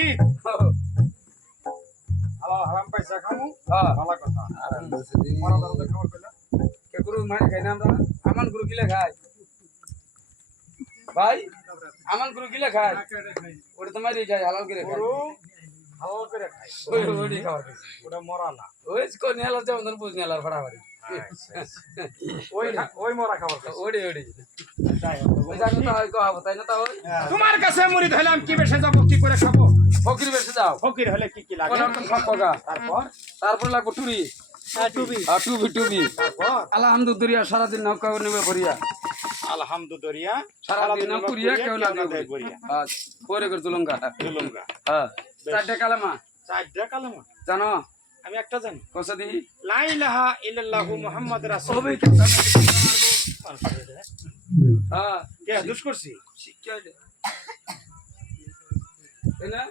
শহীদ হারাম পয়সা খামু ভালো কথা মরা দাদা খবর পেলা কে গুরু মানে খাই না আমরা আমান গুরু কিলে খাই ভাই আমান গুরু কিলে খাই ওটা তোমারই খাই হালাল করে খাই গরু হালাল করে খাই ওই খাওয়ার ওটা মরা না ওই কোন নেলার যেমন ধর বুঝ নেলার ফাড়াফাড়ি ওই মরা খাবার ওড়ি ওই জানো তো হয় কহাবো তাই না তা ওই তোমার কাছে মুরিদ হলাম কি বেশে যাব কি করে খাবো ফকির বেশে যাও ফকির হলে কি কি লাগে কোন রকম ফাঁকা তারপর লাগবো টুরি টুবি টুবি তারপর আলহামদুলিল্লাহ সারাদিন নৌকা নেবে ভরিয়া আলহামদুলিল্লাহ সারাদিন না পুরিয়া কেউ না দেবে বরিয়া পরে করে তুলঙ্গা জুলুমগা হ্যাঁ চারটে কালামা চারটা কালেমা জানো আমি একটা জানি কসা দি লা ইলাহা ইল্লাল্লাহু মুহাম্মাদুর রাসূল সবই হ্যাঁ কে দুষ করছি শিক্ষা দে তাই না